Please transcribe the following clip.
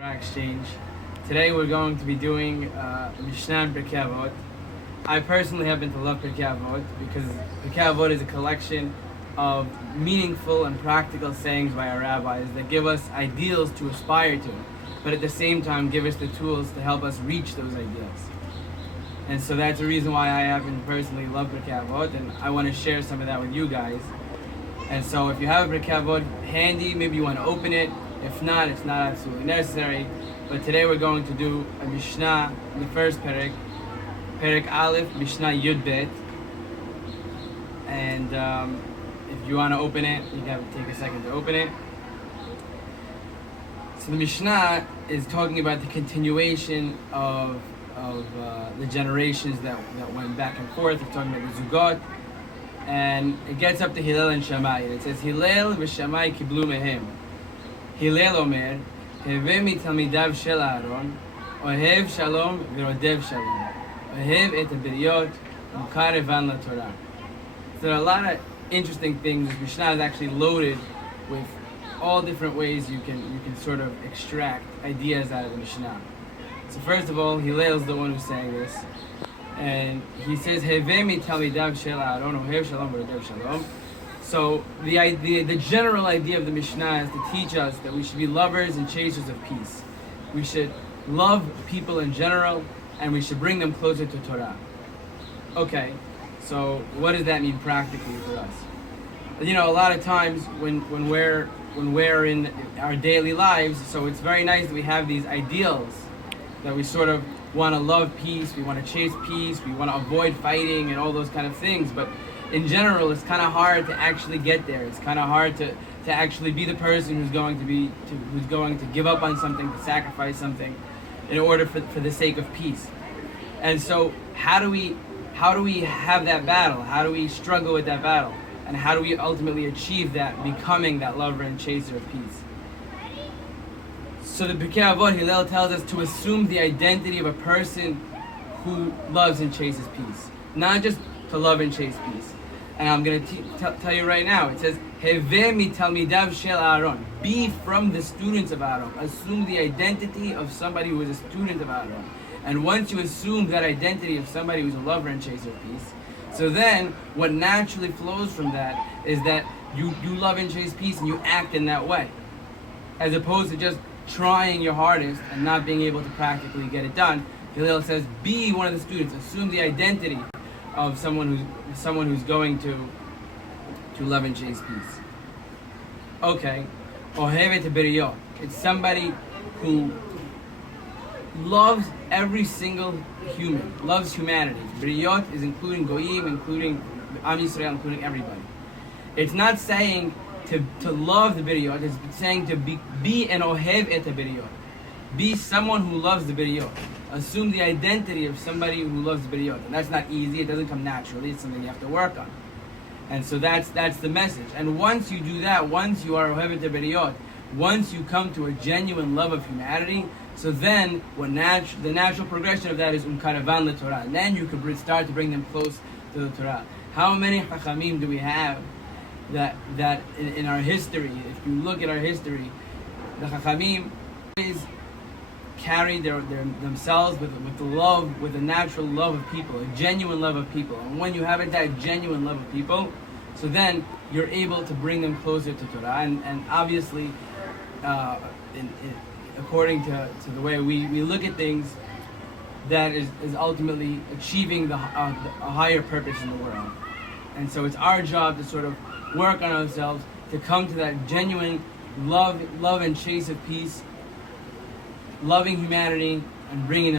Torah exchange. Today we're going to be doing Mishnah and Pirkei Avot. I personally happen to love Pirkei Avot because Pirkei Avot is a collection of meaningful and practical sayings by our rabbis that give us ideals to aspire to, but at the same time give us the tools to help us reach those ideals. And so that's the reason why I happen to personally love Pirkei Avot, and I want to share some of that with you guys. And so if you have a Pirkei Avot handy, maybe you want to open it. If not, it's not absolutely necessary. But today we're going to do a Mishnah, the first Perek, Perek Aleph, Mishnah Yud Bet. And if you want to open it, you have to take a second to open it. So the Mishnah is talking about the continuation of the generations that went back and forth. It's talking about the Zugot. And it gets up to Hillel and Shammai. And it says, Hillel v'Shammai kiblu mehem. Hillel omer, Heve mitamidav shel Aaron, Ohev shalom v'rodev shalom, Ohev et ha'biriyot, Mukar evan laTorah. So there are a lot of interesting things. This Mishnah is actually loaded with all different ways you can sort of extract ideas out of the Mishnah. So first of all, Hillel is the one who's saying this, and he says, Heve mitamidav shel Aaron, Ohev shalom v'rodev shalom. So the general idea of the Mishnah is to teach us that we should be lovers and chasers of peace. We should love people in general, and we should bring them closer to Torah. Okay, so what does that mean practically for us? You know, a lot of times when we're in our daily lives, so it's very nice that we have these ideals that we sort of want to love peace, we want to chase peace, we want to avoid fighting and all those kind of things, but in general, it's kind of hard to actually get there. It's kind of hard to actually be the person who's going to give up on something, to sacrifice something, in order for the sake of peace. And so, how do we have that battle? How do we struggle with that battle? And how do we ultimately achieve that, becoming that lover and chaser of peace? So the Pirkei Avot, Hillel tells us to assume the identity of a person who loves and chases peace, not just to love and chase peace. And I'm going to tell you right now, it says, Heve mitalmidav shel Aaron. Be from the students of Aaron. Assume the identity of somebody who is a student of Aaron. And once you assume that identity of somebody who's a lover and chaser of peace, so then what naturally flows from that is that you love and chase peace and you act in that way. As opposed to just trying your hardest and not being able to practically get it done. Hillel says, be one of the students. Assume the identity of someone who's going to love and chase peace. Okay, Ohev et ha'biriyot. It's somebody who loves every single human, loves humanity. Biriyot is including Goyim, including Am Yisrael, including everybody. It's not saying to love the Biriyot, it's saying to be an Ohev et ha'biriyot. Be someone who loves the Biriyot. Assume the identity of somebody who loves the Biriyot. And that's not easy, it doesn't come naturally, it's something you have to work on. And so that's the message. And once you do that, once you are Ohev et ha'biriyot, once you come to a genuine love of humanity, so then the natural progression of that is Mukar evan laTorah. And then you could start to bring them close to the Torah. How many Chachamim do we have that in our history, if you look at our history, the Chachamim is carry themselves with the love, with a natural love of people, a genuine love of people. And when you have that genuine love of people, so then you're able to bring them closer to Torah. And obviously, according to the way we look at things, that is ultimately achieving a higher purpose in the world. And so it's our job to sort of work on ourselves to come to that genuine love and chase of peace, loving humanity and bringing them